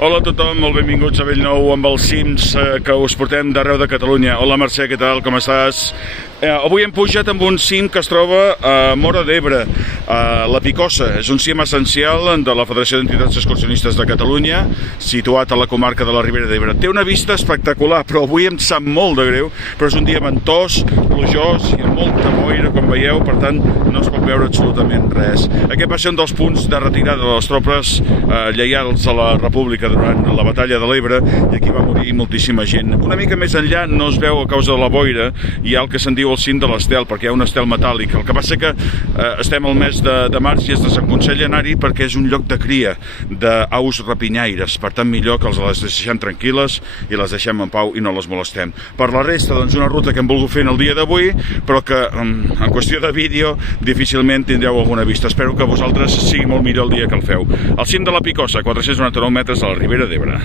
Hola a tothom, molt benvinguts a Bellnou amb els cims que us portem d'arreu de Catalunya. Hola Mercè, què tal, com estàs? Avui hem pujat amb un cim que es troba a Móra d'Ebre, a la Picossa. És un cim essencial de la Federació d'Entitats Excursionistes de Catalunya, situat a la comarca de la Ribera d'Ebre. Té una vista espectacular, però avui em sap molt de greu, però és un dia ventós, plujós i amb molta boira, com veieu, per tant no es pot veure absolutament res. Aquest va ser un dels punts de retirada de les tropes lleials a la República durant la batalla de l'Ebre, i aquí va morir moltíssima gent. Una mica més enllà no es veu a causa de la boira, hi ha el que se'n diu el cim de l'estel, perquè hi ha un estel metàl·lic. El que passa que estem al mes de març i es desaconsella anar-hi perquè és un lloc de cria d'aus rapinyaires, per tant millor que les deixem tranquil·les i les deixem en pau i no les molestem. Per la resta, doncs, una ruta que hem volgut fer en el dia d'avui, però que en qüestió de vídeo difícilment tindreu alguna vista. Espero que vosaltres sigui molt millor el dia que el feu. El cim de la Picossa, 499 metres a la Ribera d'Ebre.